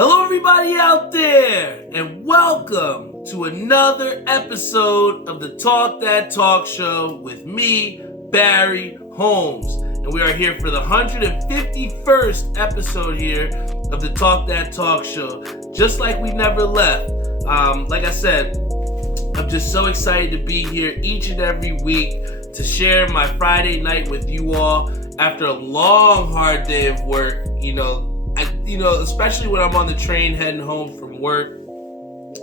Hello everybody out there, and welcome to another episode of the Talk That Talk Show with me, Barry Holmes. And we are here for the 151st episode here of the Talk That Talk Show, just like we never left. Like I said, I'm just so excited to be here each and every week to share my Friday night with you all after a long, hard day of work. Especially when I'm on the train heading home from work,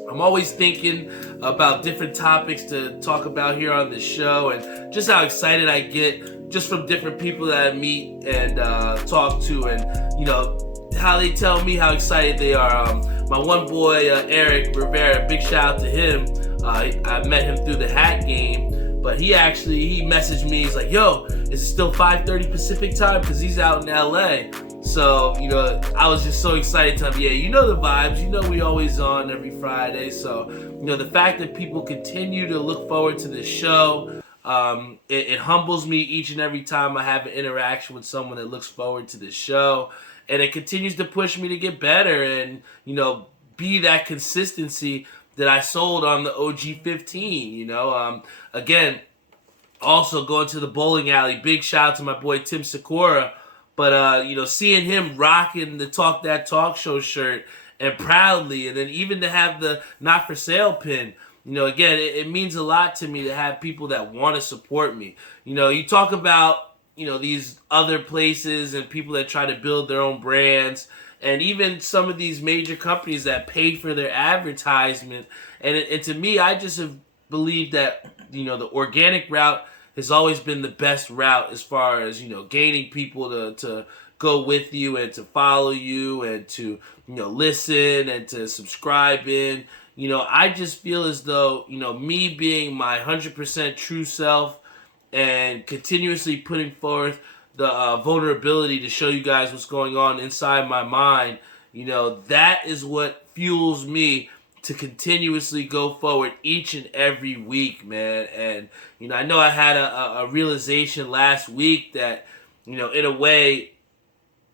I'm always thinking about different topics to talk about here on this show, and just how excited I get just from different people that I meet and talk to, and how they tell me how excited they are. My one boy, Eric Rivera, big shout out to him. I met him through the hat game, but he messaged me. He's like, "Yo, is it still 5:30 Pacific time?" Because he's out in LA. So, I was just so excited to him. Yeah, you know the vibes. You know we always on every Friday. So, the fact that people continue to look forward to this show, it humbles me each and every time I have an interaction with someone that looks forward to this show. And it continues to push me to get better and, be that consistency that I sold on the OG 15, Again, also going to the bowling alley. Big shout out to my boy Tim Sikora. But, seeing him rocking the Talk That Talk Show shirt and proudly, and then even to have the Not For Sale pin, again, it means a lot to me to have people that want to support me. You talk about, these other places and people that try to build their own brands, and even some of these major companies that pay for their advertisement. And to me, I just have believed that, the organic route has always been the best route as far as, gaining people to go with you and to follow you and to, listen and to subscribe in. I just feel as though, me being my 100% true self and continuously putting forth the vulnerability to show you guys what's going on inside my mind, that is what fuels me to continuously go forward each and every week, man. And, I know I had a realization last week that, in a way,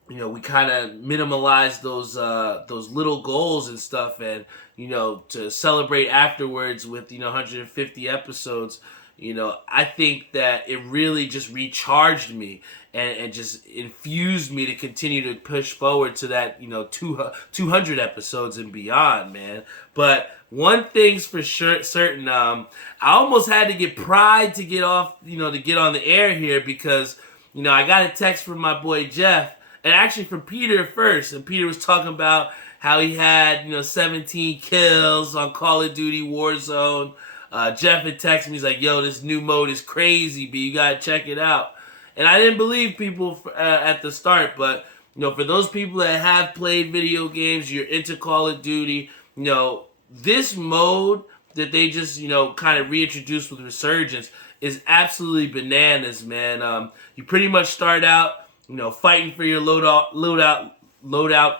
we kind of minimalized those little goals and stuff, and, to celebrate afterwards with, 150 episodes, I think that it really just recharged me and just infused me to continue to push forward to that, 200 episodes and beyond, man. But one thing's for sure certain, I almost had to get pride to get off, to get on the air here, because, I got a text from my boy Jeff, and actually from Peter first, and Peter was talking about how he had, 17 kills on Call of Duty Warzone. Jeff had texted me, he's like, "Yo, this new mode is crazy, B. You gotta check it out." And I didn't believe people at the start, but, for those people that have played video games, you're into Call of Duty, this mode that they just, kind of reintroduced with Resurgence is absolutely bananas, man. You pretty much start out, fighting for your loadout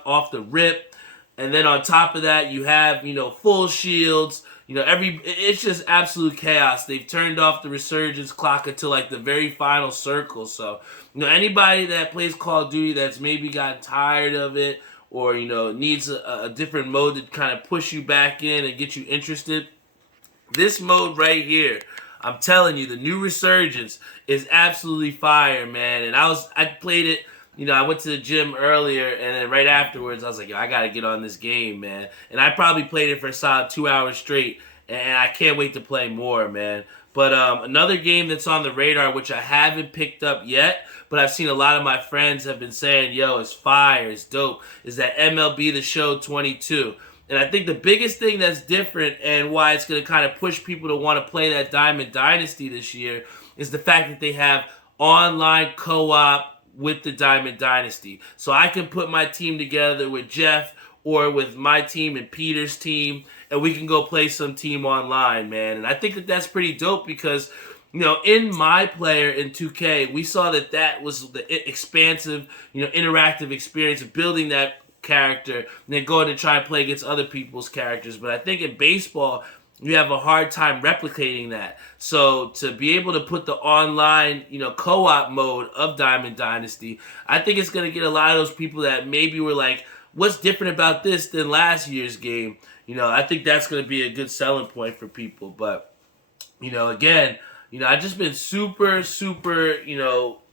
off the rip, and then on top of that, you have, full shields. It's just absolute chaos. They've turned off the Resurgence clock until like the very final circle. So, anybody that plays Call of Duty that's maybe gotten tired of it, or, needs a different mode to kind of push you back in and get you interested, this mode right here, I'm telling you, the new Resurgence is absolutely fire, man. And I played it. I went to the gym earlier, and then right afterwards, I was like, "Yo, I gotta get on this game, man." And I probably played it for a solid 2 hours straight, and I can't wait to play more, man. But another game that's on the radar, which I haven't picked up yet, but I've seen a lot of my friends have been saying, "Yo, it's fire, it's dope," is that MLB The Show 22. And I think the biggest thing that's different and why it's going to kind of push people to want to play that Diamond Dynasty this year is the fact that they have online co-op with the Diamond Dynasty. So I can put my team together with Jeff or with my team and Peter's team, and we can go play some team online, man. And I think that that's pretty dope because, in my player in 2K, we saw that was the expansive, interactive experience of building that character and then going to try and play against other people's characters. But I think in baseball, you have a hard time replicating that. So to be able to put the online, co-op mode of Diamond Dynasty, I think it's going to get a lot of those people that maybe were like, what's different about this than last year's game? I think that's going to be a good selling point for people. But, again, I've just been super, super,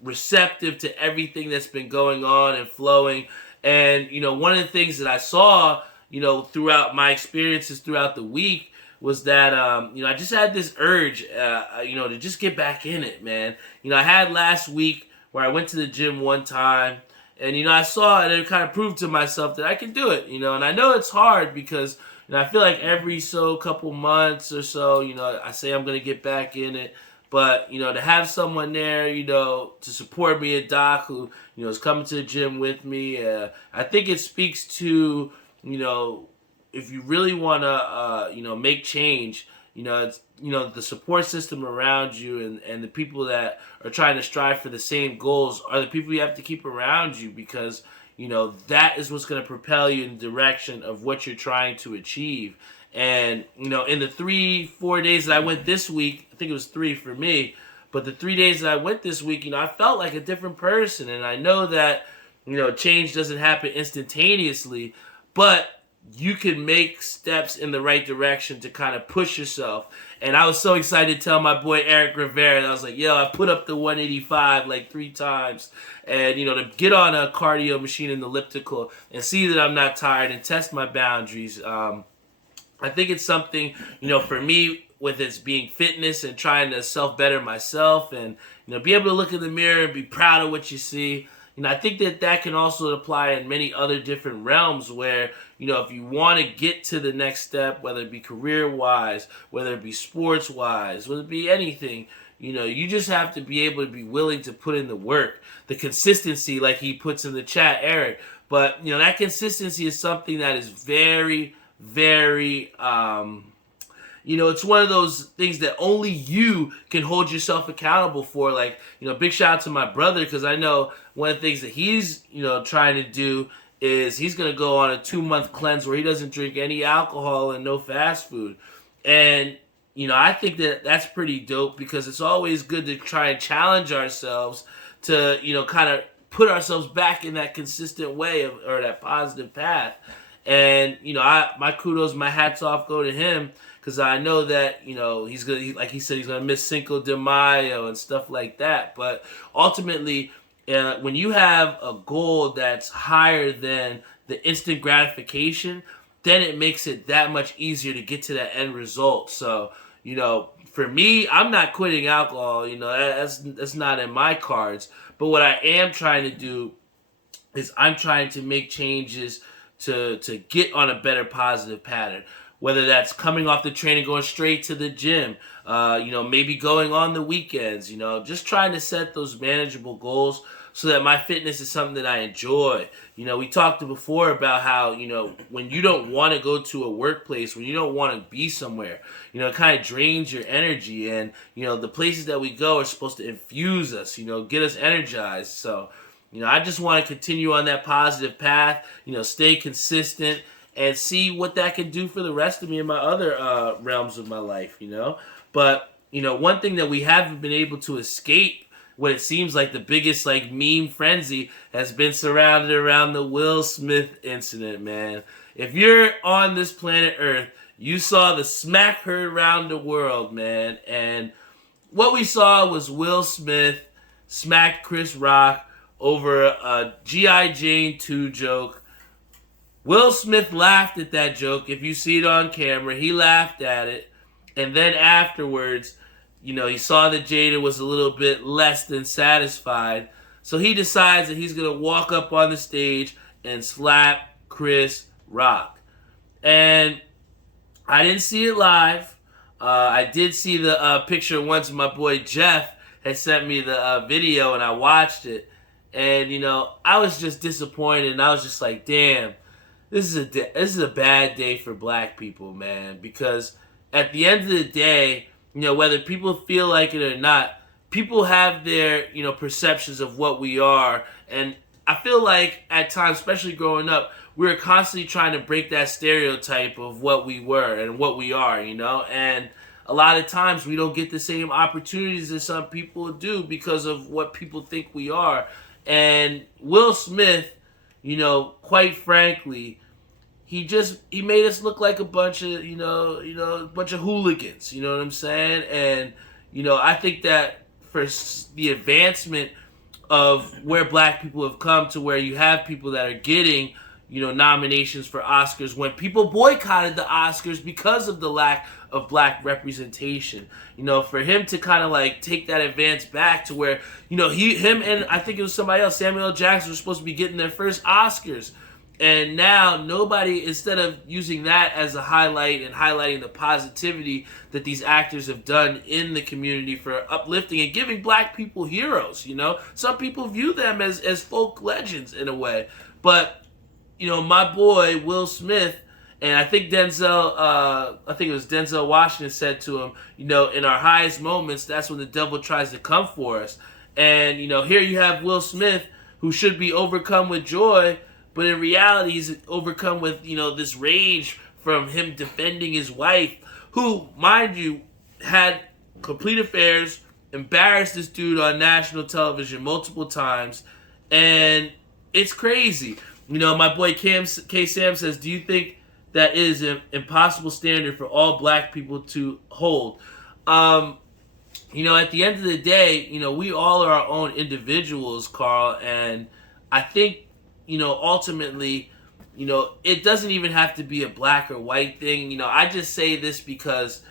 receptive to everything that's been going on and flowing. And, one of the things that I saw, throughout my experiences throughout the week was that, I just had this urge, to just get back in it, man. I had last week where I went to the gym one time, and, I saw it and it kind of proved to myself that I can do it, and I know it's hard because, I feel like every couple months or so, I say I'm going to get back in it. But, to have someone there, to support me, a doc who, is coming to the gym with me, I think it speaks to, if you really want to, make change, it's, the support system around you and the people that are trying to strive for the same goals are the people you have to keep around you because, that is what's going to propel you in the direction of what you're trying to achieve. And, in the 3-4 days that I went this week, I think it was 3 for me, but the 3 days that I went this week, I felt like a different person. And I know that, change doesn't happen instantaneously, but you can make steps in the right direction to kind of push yourself. And I was so excited to tell my boy Eric Rivera, I was like, yo, I put up the 185 like 3 times. And, to get on a cardio machine and elliptical and see that I'm not tired and test my boundaries. I think it's something, for me, with its being fitness and trying to self-better myself and, be able to look in the mirror and be proud of what you see. I think that can also apply in many other different realms where, if you want to get to the next step, whether it be career-wise, whether it be sports-wise, whether it be anything, you just have to be able to be willing to put in the work, the consistency like he puts in the chat, Eric. But, that consistency is something that is very, very, it's one of those things that only you can hold yourself accountable for. Like, big shout out to my brother because I know one of the things that he's, trying to do is he's going to go on a 2-month cleanse where he doesn't drink any alcohol and no fast food. And, I think that that's pretty dope because it's always good to try and challenge ourselves to, kind of put ourselves back in that consistent way or that positive path. And, my kudos, my hats off go to him because I know that, he's going to, like he said, he's going to miss Cinco de Mayo and stuff like that. But ultimately, when you have a goal that's higher than the instant gratification, then it makes it that much easier to get to that end result. So, for me, I'm not quitting alcohol. That's not in my cards. But what I am trying to do is I'm trying to make changes to get on a better positive pattern. Whether that's coming off the train and going straight to the gym, maybe going on the weekends, just trying to set those manageable goals so that my fitness is something that I enjoy. We talked before about how, when you don't want to go to a workplace, when you don't want to be somewhere, it kind of drains your energy. And, the places that we go are supposed to infuse us, get us energized. So, I just want to continue on that positive path, stay consistent and see what that can do for the rest of me in my other realms of my life, But, one thing that we haven't been able to escape what it seems like the biggest meme frenzy has been surrounded around the Will Smith incident, man. If you're on this planet Earth, you saw the smack heard around the world, man. And what we saw was Will Smith smack Chris Rock over a G.I. Jane 2 joke. Will Smith laughed at that joke. If you see it on camera, he laughed at it. And then afterwards, he saw that Jada was a little bit less than satisfied. So he decides that he's going to walk up on the stage and slap Chris Rock. And I didn't see it live. I did see the picture once. My boy Jeff had sent me the video and I watched it. And, I was just disappointed. And I was just like, damn, this is a bad day for black people, man. Because at the end of the day, whether people feel like it or not, people have their, perceptions of what we are. And I feel like at times, especially growing up, we were constantly trying to break that stereotype of what we were and what we are, And a lot of times we don't get the same opportunities that some people do because of what people think we are. And Will Smith, quite frankly, he made us look like a bunch of hooligans. You know what I'm saying? And I think that for the advancement of where black people have come to where you have people that are getting nominations for Oscars when people boycotted the Oscars because of the lack of black representation. For him to kind of like take that advance back to where him and I think it was somebody else, Samuel L. Jackson, was supposed to be getting their first Oscars. And now nobody, instead of using that as a highlight and highlighting the positivity that these actors have done in the community for uplifting and giving black people heroes, some people view them as folk legends in a way. But, my boy, Will Smith, and I think it was Denzel Washington said to him, in our highest moments, that's when the devil tries to come for us. And, here you have Will Smith, who should be overcome with joy, but in reality, he's overcome with, this rage from him defending his wife, who, mind you, had complete affairs, embarrassed this dude on national television multiple times, and it's crazy. My boy K. Sam says, do you think that is an impossible standard for all black people to hold? At the end of the day, we all are our own individuals, Carl, and I think ultimately, it doesn't even have to be a black or white thing. I just say this because,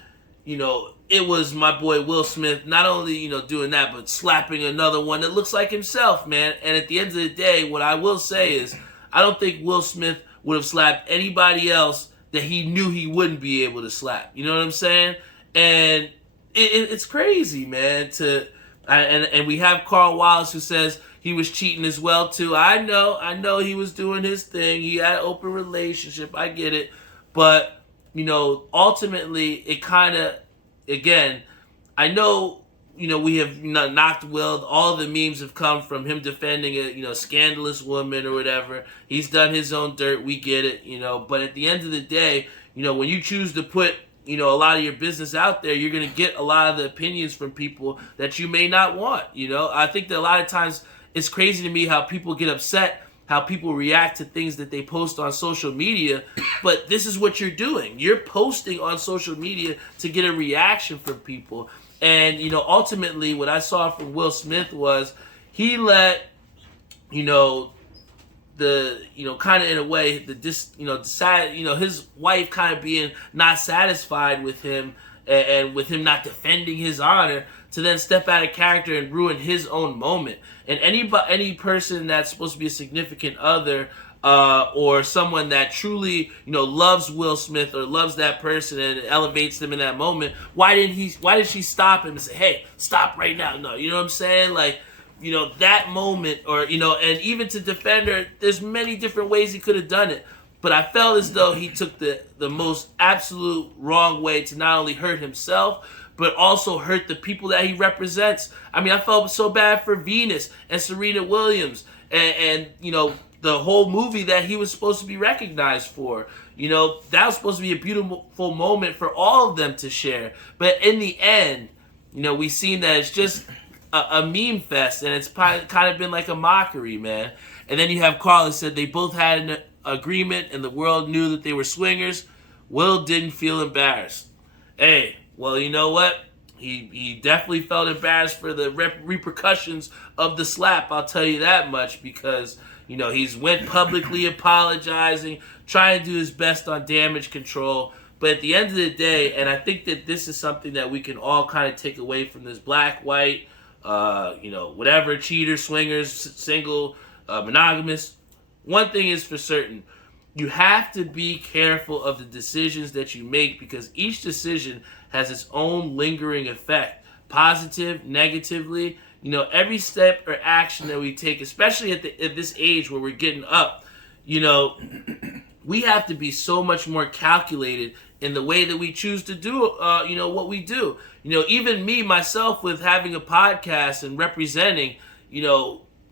it was my boy Will Smith not only, doing that, but slapping another one that looks like himself, man. And at the end of the day, what I will say is, I don't think Will Smith would have slapped anybody else that he knew he wouldn't be able to slap. You know what I'm saying? And it's crazy, man. And we have Carl Wallace who says he was cheating as well too. I know he was doing his thing. He had an open relationship. I get it. But, ultimately it kind of, again, I know, we have knocked Will. All the memes have come from him defending a, scandalous woman or whatever. He's done his own dirt. We get it, But at the end of the day, when you choose to put, a lot of your business out there, you're going to get a lot of the opinions from people that you may not want, I think that a lot of times it's crazy to me how people get upset, how people react to things that they post on social media, but this is what you're doing. You're posting on social media to get a reaction from people. And, ultimately what I saw from Will Smith was he let, the, kind of in a way, decide, his wife kind of being not satisfied with him and with him not defending his honor to then step out of character and ruin his own moment. And any person that's supposed to be a significant other or someone that truly, loves Will Smith or loves that person and elevates them in that moment, why did she stop him and say, hey, stop right now? No, you know what I'm saying? Like, that moment or, and even to defend her, there's many different ways he could have done it. But I felt as though he took the most absolute wrong way to not only hurt himself, but also hurt the people that he represents. I mean, I felt so bad for Venus and Serena Williams and the whole movie that he was supposed to be recognized for. That was supposed to be a beautiful moment for all of them to share. But in the end, we've seen that it's just a meme fest, and it's kind of been like a mockery, man. And then you have Carl who said they both had an agreement and the world knew that they were swingers. Will didn't feel embarrassed. Hey, well, you know what? He definitely felt embarrassed for the repercussions of the slap, I'll tell you that much, because he's went publicly apologizing, trying to do his best on damage control. But at the end of the day, and I think that this is something that we can all kind of take away from this black, white, whatever, cheaters, swingers, single, monogamous. One thing is for certain, you have to be careful of the decisions that you make because each decision has its own lingering effect, positive, negatively. Every step or action that we take, especially at this age where we're getting up, we have to be so much more calculated in the way that we choose to do, what we do. Even me, myself, with having a podcast and representing,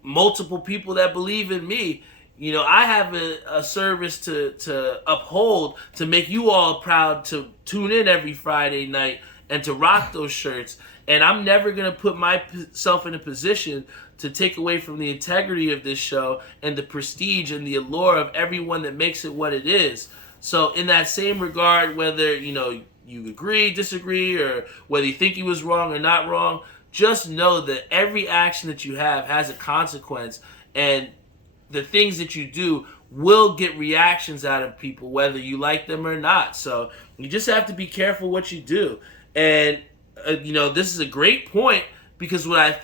multiple people that believe in me, I have a service to uphold to make you all proud to tune in every Friday night and to rock those shirts. And I'm never going to put myself in a position to take away from the integrity of this show and the prestige and the allure of everyone that makes it what it is. So in that same regard, whether, you agree, disagree, or whether you think he was wrong or not wrong, just know that every action that you have has a consequence, and the things that you do will get reactions out of people, whether you like them or not. So you just have to be careful what you do. And, this is a great point, because what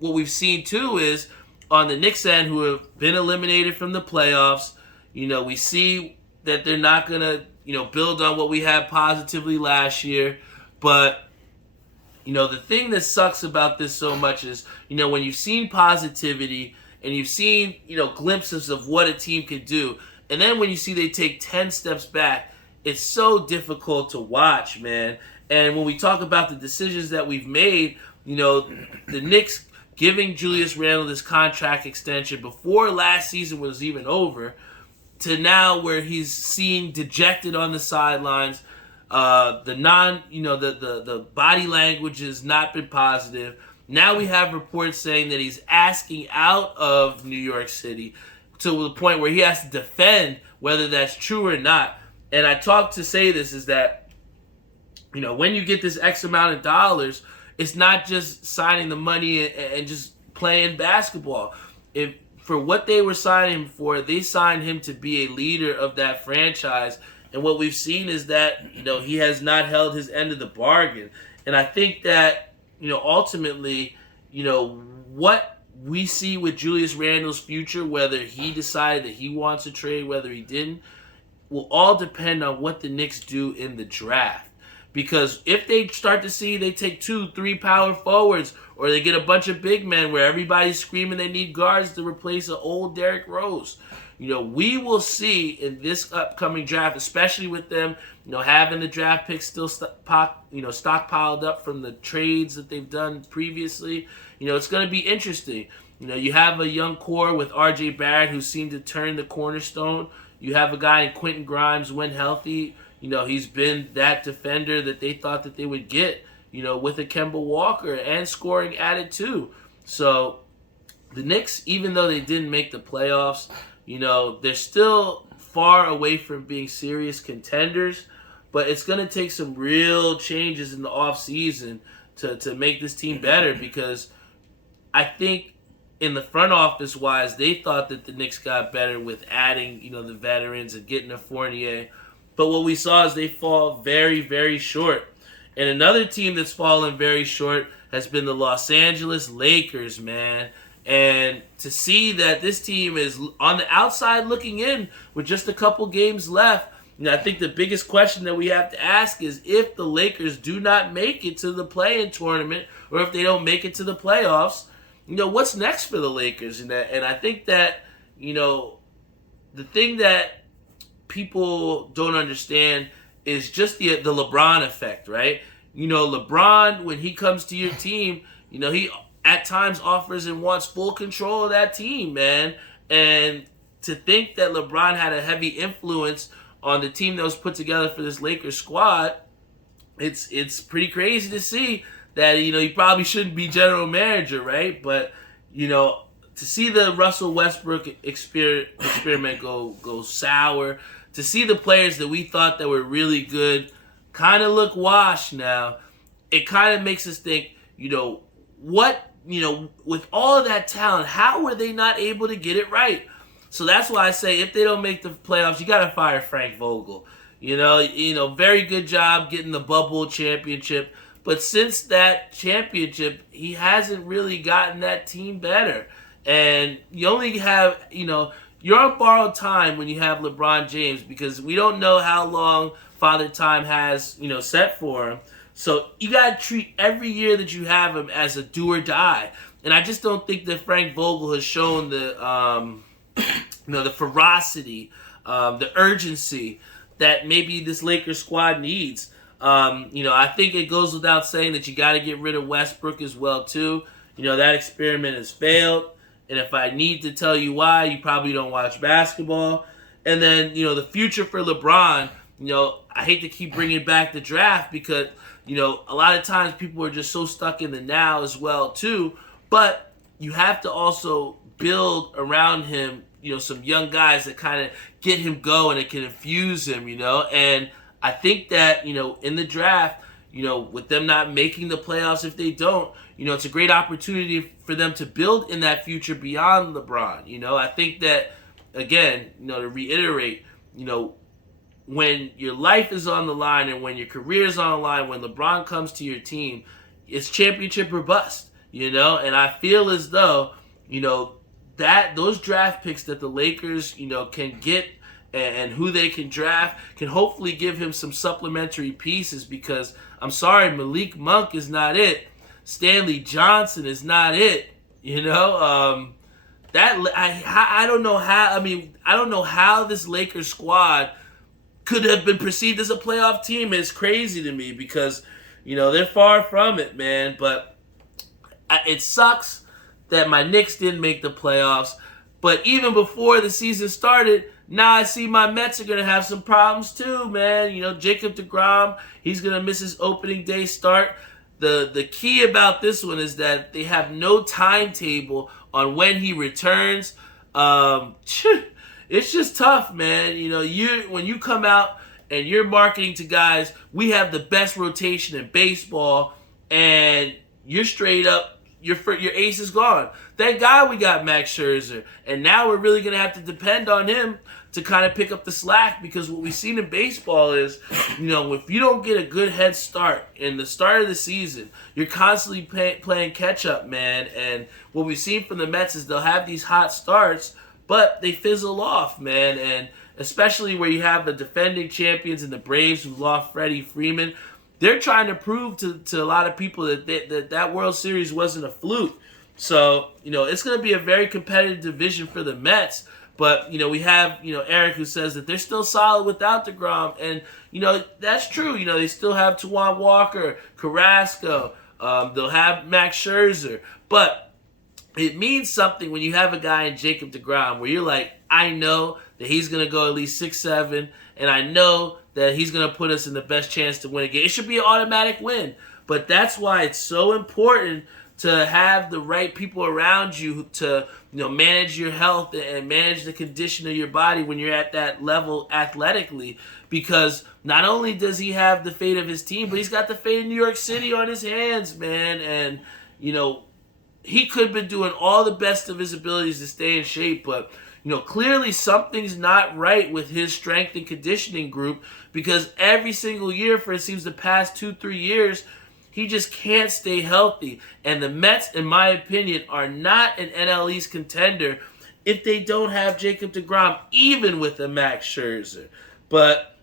we've seen too is on the Knicks end, who have been eliminated from the playoffs, we see that they're not going to, build on what we had positively last year. But, the thing that sucks about this so much is, when you've seen positivity and you've seen, glimpses of what a team could do, and then when you see they take 10 steps back, it's so difficult to watch, man. And when we talk about the decisions that we've made, the Knicks giving Julius Randle this contract extension before last season was even over, to now where he's seen dejected on the sidelines, the body language has not been positive. Now we have reports saying that he's asking out of New York City to the point where he has to defend whether that's true or not. And I talk to say this is that, when you get this X amount of dollars, it's not just signing the money and just playing basketball. For what they were signing him for, they signed him to be a leader of that franchise. And what we've seen is that, he has not held his end of the bargain. And I think that, ultimately, what we see with Julius Randle's future, whether he decided that he wants to trade, whether he didn't, will all depend on what the Knicks do in the draft. Because if they start to see they take 2-3 power forwards, or they get a bunch of big men where everybody's screaming they need guards to replace an old Derrick Rose, we will see in this upcoming draft, especially with them, having the draft picks still stockpiled up from the trades that they've done previously. It's going to be interesting. You have a young core with R.J. Barrett, who seemed to turn the cornerstone. You have a guy in Quentin Grimes, when healthy. He's been that defender that they thought that they would get, with a Kemba Walker, and scoring added too. So the Knicks, even though they didn't make the playoffs, they're still far away from being serious contenders. But it's going to take some real changes in the offseason to make this team better, because I think in the front office wise, they thought that the Knicks got better with adding, the veterans and getting a Fournier. But what we saw is they fall very, very short. And another team that's fallen very short has been the Los Angeles Lakers, man. And to see that this team is on the outside looking in with just a couple games left, I think the biggest question that we have to ask is, if the Lakers do not make it to the play-in tournament, or if they don't make it to the playoffs, what's next for the Lakers? And I think that, the thing that people don't understand is just the LeBron effect, right? LeBron, when he comes to your team, he at times offers and wants full control of that team, man. And to think that LeBron had a heavy influence on the team that was put together for this Lakers squad, it's pretty crazy to see that, he probably shouldn't be general manager, right? But, to see the Russell Westbrook experiment go sour, to see the players that we thought that were really good kind of look washed now, it kind of makes us think, with all of that talent, how were they not able to get it right? So that's why I say, if they don't make the playoffs, you got to fire Frank Vogel. Very good job getting the bubble championship. But since that championship, he hasn't really gotten that team better. And you only have, you're on borrowed time when you have LeBron James, because we don't know how long Father Time has, set for him. So you got to treat every year that you have him as a do or die. And I just don't think that Frank Vogel has shown the ferocity, the urgency that maybe this Lakers squad needs. I think it goes without saying that you got to get rid of Westbrook as well too. That experiment has failed. And if I need to tell you why, you probably don't watch basketball. And then, the future for LeBron, I hate to keep bringing back the draft, because, a lot of times people are just so stuck in the now as well too. But you have to also build around him, some young guys that kind of get him going and can infuse him, and I think that, in the draft, with them not making the playoffs if they don't, it's a great opportunity for them to build in that future beyond LeBron. I think that, again, to reiterate, when your life is on the line and when your career is on the line, when LeBron comes to your team, it's championship or bust, and I feel as though, that those draft picks that the Lakers, can get and who they can draft can hopefully give him some supplementary pieces, because I'm sorry, Malik Monk is not it. Stanley Johnson is not it. I don't know how. I don't know how this Lakers squad could have been perceived as a playoff team. It's crazy to me because, they're far from it, man. But it sucks that my Knicks didn't make the playoffs. But even before the season started, now I see my Mets are going to have some problems too, man. Jacob deGrom, he's going to miss his opening day start. The key about this one is that they have no timetable on when he returns. It's just tough, man. When you come out and you're marketing to guys, we have the best rotation in baseball, and you're straight up, your ace is gone. Thank God we got Max Scherzer, and now we're really going to have to depend on him to kind of pick up the slack, because what we've seen in baseball is, if you don't get a good head start in the start of the season, you're constantly playing catch up, man. And what we've seen from the Mets is they'll have these hot starts, but they fizzle off, man. And especially where you have the defending champions and the Braves who lost Freddie Freeman, they're trying to prove to a lot of people that World Series wasn't a fluke. So, it's going to be a very competitive division for the Mets. But, we have, Eric, who says that they're still solid without deGrom. And, that's true. They still have Taijuan Walker, Carrasco. They'll have Max Scherzer. But it means something when you have a guy in Jacob deGrom where you're like, I know that he's going to go at least 6-7. And I know that he's going to put us in the best chance to win a game. It should be an automatic win. But that's why it's so important to have the right people around you to, manage your health and manage the condition of your body when you're at that level athletically. Because not only does he have the fate of his team, but he's got the fate of New York City on his hands, man. And, he could have been doing all the best of his abilities to stay in shape, but, clearly something's not right with his strength and conditioning group, because every single year for, it seems, the past 2-3 years, he just can't stay healthy. And the Mets, in my opinion, are not an NL East contender if they don't have Jacob deGrom, even with a Max Scherzer. But,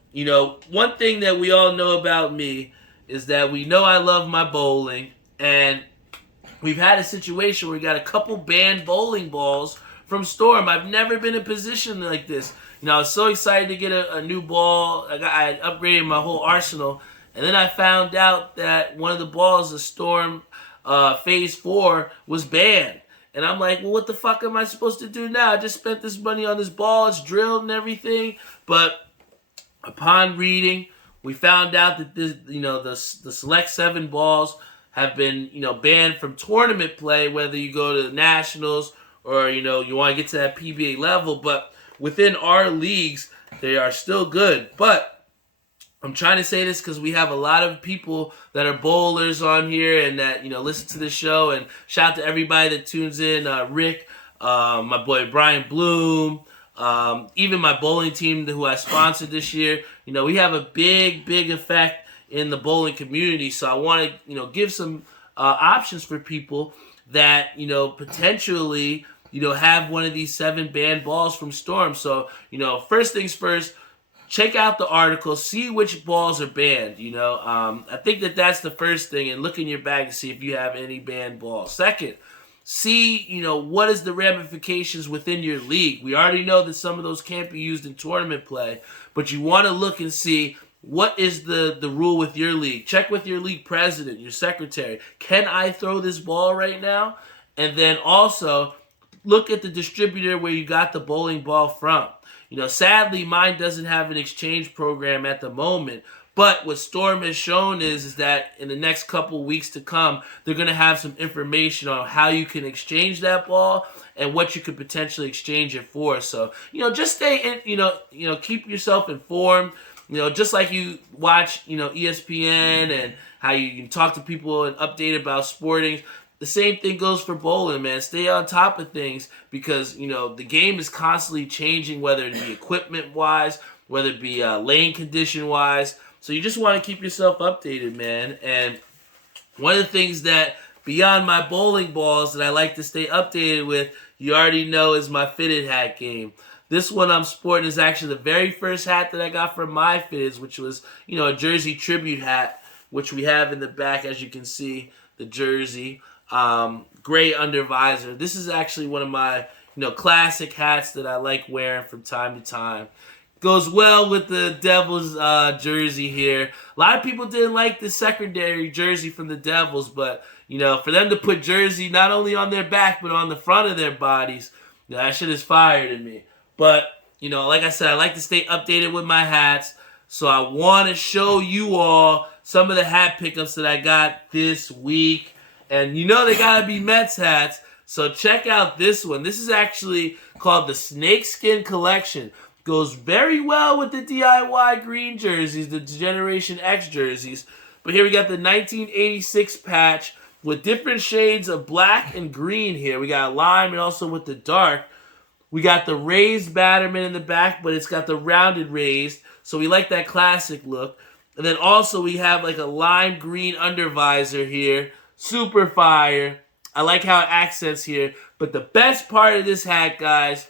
one thing that we all know about me is that we know I love my bowling. And we've had a situation where we got a couple banned bowling balls from Storm. I've never been in a position like this. I was so excited to get a new ball. I had upgraded my whole arsenal. And then I found out that one of the balls, the Storm Phase 4, was banned. And I'm like, well, what the fuck am I supposed to do now? I just spent this money on this ball. It's drilled and everything. But upon reading, we found out that this, the Select 7 balls have been, banned from tournament play, whether you go to the Nationals or, you want to get to that PBA level. But within our leagues, they are still good. But I'm trying to say this because we have a lot of people that are bowlers on here and that, listen to the show. And shout out to everybody that tunes in. Rick, my boy Brian Bloom, even my bowling team who I sponsored this year. We have a big effect in the bowling community. So I want to, give some options for people that, potentially, have one of these 7 banned balls from Storm. So, first things first, check out the article, see which balls are banned, I think that's the first thing, and look in your bag to see if you have any banned balls. Second, see, what is the ramifications within your league. We already know that some of those can't be used in tournament play, but you want to look and see what is the rule with your league. Check with your league president, your secretary. Can I throw this ball right now? And then also, look at the distributor where you got the bowling ball from. Sadly, mine doesn't have an exchange program at the moment, But what Storm has shown is that in the next couple weeks to come, they're going to have some information on how you can exchange that ball and what you could potentially exchange it for. So, just stay in, keep yourself informed. Just like you watch, ESPN and how you talk to people and update about sporting. The same thing goes for bowling, man. Stay on top of things because, the game is constantly changing, whether it be equipment-wise, whether it be lane condition-wise. So you just want to keep yourself updated, man. And one of the things that, beyond my bowling balls, that I like to stay updated with, you already know, is my fitted hat game. This one I'm sporting is actually the very first hat that I got from my fitteds, which was, a Jersey tribute hat, which we have in the back, as you can see, the jersey. Gray under visor. This is actually one of my, classic hats that I like wearing from time to time. Goes well with the Devils jersey here. A lot of people didn't like the secondary jersey from the Devils, but, for them to put jersey not only on their back, but on the front of their bodies, that shit is fire to me. But, like I said, I like to stay updated with my hats. So I want to show you all some of the hat pickups that I got this week. And they got to be Mets hats. So check out this one. This is actually called the Snakeskin Collection. Goes very well with the DIY green jerseys, the Generation X jerseys. But here we got the 1986 patch with different shades of black and green here. We got lime and also with the dark. We got the raised batterman in the back, but it's got the rounded raised. So we like that classic look. And then also we have like a lime green undervisor here. Super fire. I like how it accents here. But the best part of this hat, guys,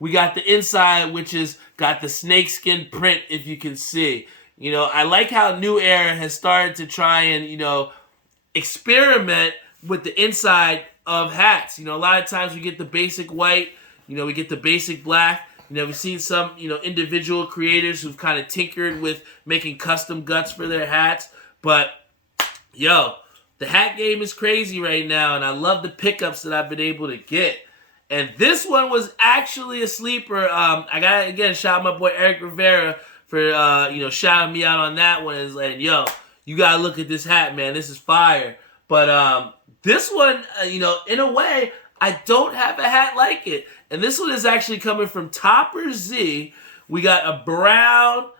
we got the inside, which is got the snakeskin print, if you can see. I like how New Era has started to try and, experiment with the inside of hats. A lot of times we get the basic white, we get the basic black. We've seen some, individual creators who've kind of tinkered with making custom guts for their hats. But, the hat game is crazy right now, and I love the pickups that I've been able to get. And this one was actually a sleeper. I got to, again, shout out my boy Eric Rivera for, shouting me out on that one. And like, you got to look at this hat, man. This is fire. But this one, in a way, I don't have a hat like it. And this one is actually coming from Topper Z. We got a brown,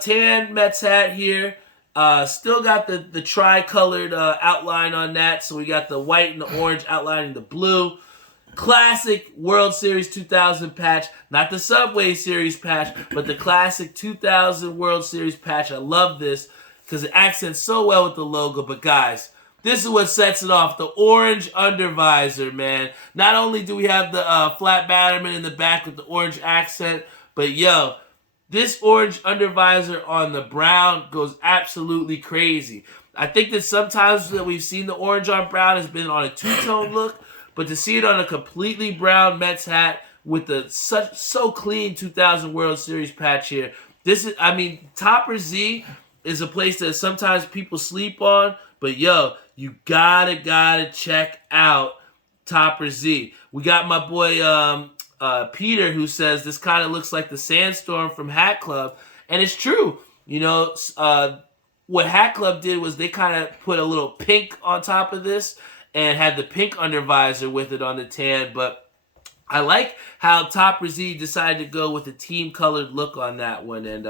tan Mets hat here. Still got the tri-colored outline on that. So we got the white and the orange outlining the blue. Classic World Series 2000 patch. Not the Subway Series patch, but the classic 2000 World Series patch. I love this because it accents so well with the logo. But guys, this is what sets it off. The orange undervisor, man. Not only do we have the flat batterman in the back with the orange accent, but this orange undervisor on the brown goes absolutely crazy. I think that sometimes that we've seen the orange on brown has been on a two-tone look, but to see it on a completely brown Mets hat with the so clean 2000 World Series patch here, Topper Z is a place that sometimes people sleep on, but you gotta check out Topper Z. We got my boy Peter, who says this kind of looks like the Sandstorm from Hat Club, and it's true. What Hat Club did was they kind of put a little pink on top of this and had the pink undervisor with it on the tan, but I like how Topper Z decided to go with a team-colored look on that one, and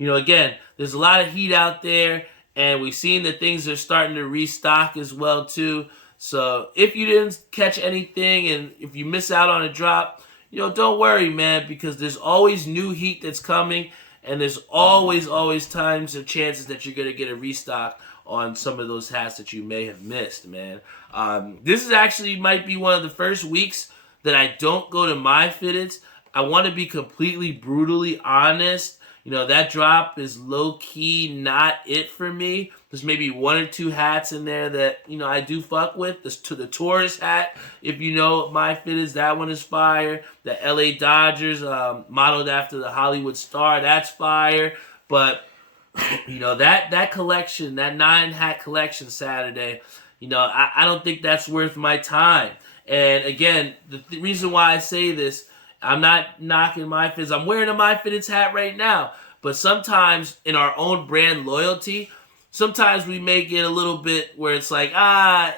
again, there's a lot of heat out there, and we've seen that things are starting to restock as well too. So if you didn't catch anything and if you miss out on a drop, don't worry, man, because there's always new heat that's coming, and there's always times or chances that you're going to get a restock on some of those hats that you may have missed, man. This is actually might be one of the first weeks that I don't go to my fitteds. I want to be completely brutally honest. That drop is low-key not it for me. There's maybe one or two hats in there that, I do fuck with. The tourist hat, if you know my fitteds, that one is fire. The LA Dodgers, modeled after the Hollywood Star, that's fire. But, that collection, that 9-hat collection Saturday, I don't think that's worth my time. And again, the reason why I say this, I'm not knocking my fitteds. I'm wearing a My Fitteds hat right now. but sometimes in our own brand loyalty, sometimes we may get a little bit where it's like,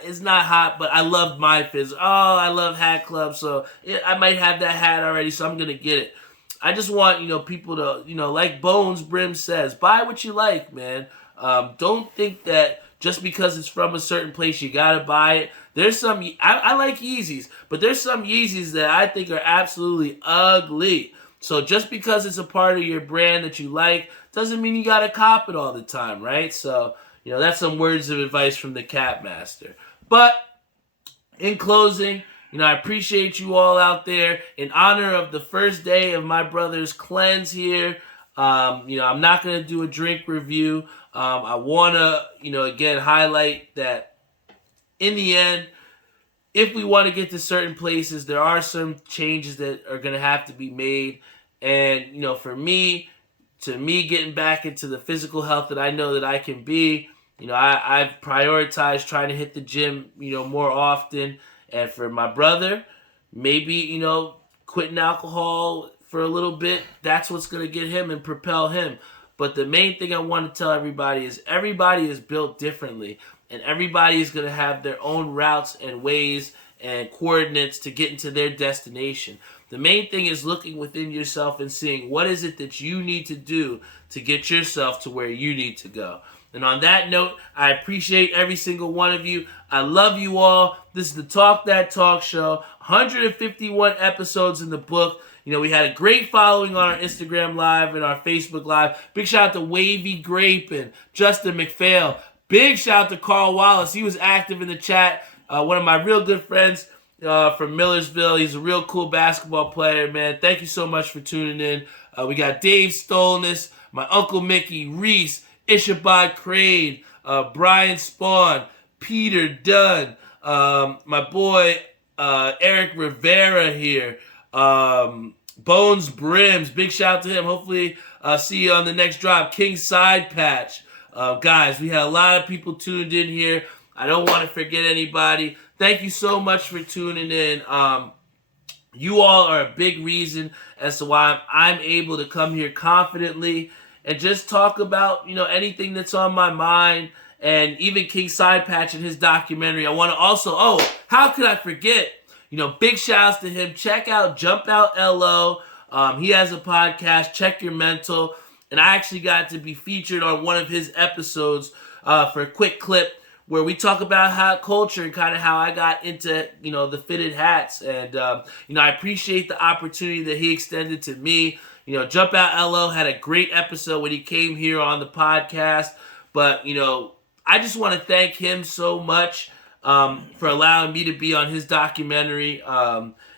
it's not hot, but I love my fizz. Oh, I love Hat Club, so I might have that hat already, so I'm going to get it. I just want, people to, like Bones Brim says, buy what you like, man. Don't think that just because it's from a certain place, you got to buy it. There's some, I like Yeezys, but there's some Yeezys that I think are absolutely ugly. So just because it's a part of your brand that you like, doesn't mean you got to cop it all the time, right? So, that's some words of advice from the Cap Master. But in closing, I appreciate you all out there. In honor of the first day of my brother's cleanse here, I'm not going to do a drink review. I want to, again, highlight that in the end, if we want to get to certain places, there are some changes that are going to have to be made. And, for me, getting back into the physical health that I know that I can be, I've prioritized trying to hit the gym, more often. And for my brother, maybe, quitting alcohol for a little bit, that's what's going to get him and propel him. But the main thing I want to tell everybody is built differently. And everybody is going to have their own routes and ways and coordinates to get into their destination. The main thing is looking within yourself and seeing what is it that you need to do to get yourself to where you need to go. And on that note, I appreciate every single one of you. I love you all. This is the Talk That Talk Show. 151 episodes in the book. We had a great following on our Instagram Live and our Facebook Live. Big shout out to Wavy Grape and Justin McPhail. Big shout out to Carl Wallace. He was active in the chat. One of my real good friends from Millersville. He's a real cool basketball player, man. Thank you so much for tuning in. We got Dave Stolness, my Uncle Mickey, Reese, Ishabod Crane, Brian Spawn, Peter Dunn, my boy Eric Rivera here, Bones Brims. Big shout out to him. Hopefully see you on the next drop. King Side Patch. Guys, we had a lot of people tuned in here. I don't want to forget anybody. Thank you so much for tuning in. You all are a big reason as to why I'm able to come here confidently and just talk about, anything that's on my mind. And even King Side Patch in his documentary. I want to also, how could I forget? Big shouts to him. Check out Jump Out LO. He has a podcast, Check Your Mental. And I actually got to be featured on one of his episodes for a quick clip where we talk about hat culture and kind of how I got into, the fitted hats. And, I appreciate the opportunity that he extended to me. Jump Out LO had a great episode when he came here on the podcast. But, I just want to thank him so much for allowing me to be on his documentary.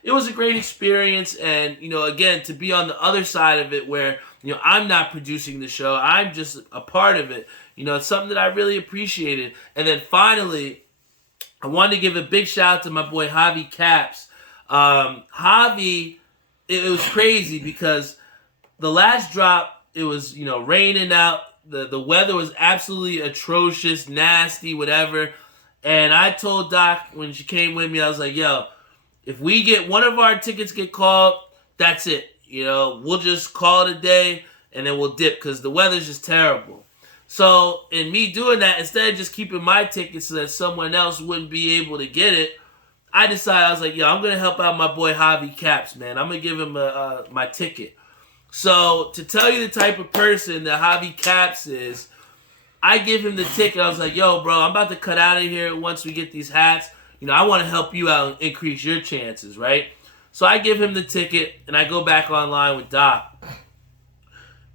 It was a great experience. And, again, to be on the other side of it where, I'm not producing the show. I'm just a part of it. It's something that I really appreciated. And then finally, I wanted to give a big shout out to my boy Javi Caps. Javi, it was crazy because the last drop, it was, raining out. The weather was absolutely atrocious, nasty, whatever. And I told Doc when she came with me, I was like, yo, if we get one of our tickets get called, that's it. We'll just call it a day and then we'll dip because the weather's just terrible. So in me doing that, instead of just keeping my ticket so that someone else wouldn't be able to get it, I decided, I was like, yo, I'm going to help out my boy Javi Caps, man. I'm going to give him my ticket. So to tell you the type of person that Javi Caps is, I give him the ticket. I was like, yo, bro, I'm about to cut out of here once we get these hats. I want to help you out and increase your chances, right? So I give him the ticket, and I go back online with Doc.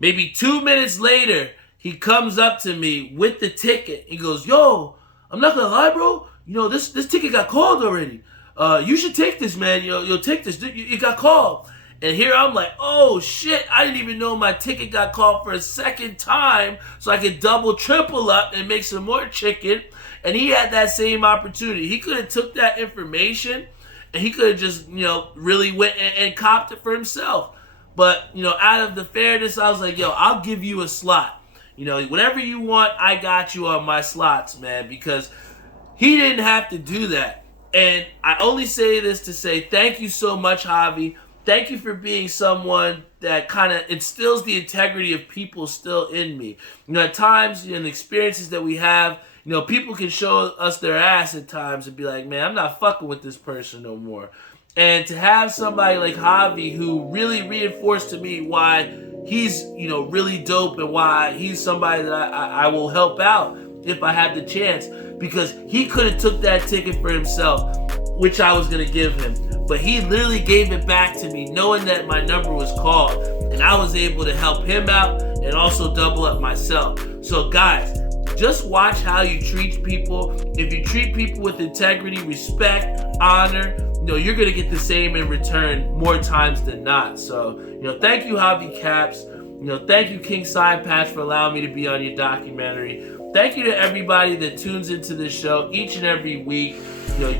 Maybe 2 minutes later, he comes up to me with the ticket. He goes, yo, I'm not going to lie, bro. This ticket got called already. You should take this, man. You'll take this. It got called. And here I'm like, oh, shit. I didn't even know my ticket got called for a second time so I could double, triple up and make some more chicken. And he had that same opportunity. He could have took that information and he could have just, really went and copped it for himself. But, out of the fairness, I was like, yo, I'll give you a slot. Whatever you want, I got you on my slots, man, because he didn't have to do that. And I only say this to say thank you so much, Javi. thank you for being someone that kind of instills the integrity of people still in me. At times, in the experiences that we have, people can show us their ass at times and be like, man, I'm not fucking with this person no more. And to have somebody like Javi who really reinforced to me why he's, really dope and why he's somebody that I will help out if I have the chance. Because he could have took that ticket for himself, which I was going to give him. But he literally gave it back to me knowing that my number was called. And I was able to help him out and also double up myself. So guys, just watch how you treat people. If you treat people with integrity, respect, honor, you're going to get the same in return more times than not. So, thank you, Javi Caps. Thank you, King Sign Patch, for allowing me to be on your documentary. Thank you to everybody that tunes into this show each and every week.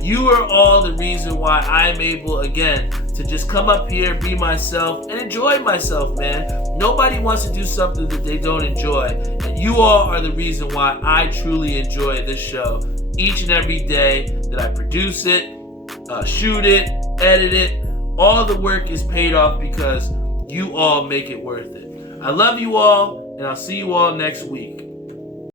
You are all the reason why I'm able, again, to just come up here, be myself, and enjoy myself, man. Nobody wants to do something that they don't enjoy. And you all are the reason why I truly enjoy this show each and every day that I produce it, shoot it, edit it. All the work is paid off because you all make it worth it. I love you all, and I'll see you all next week.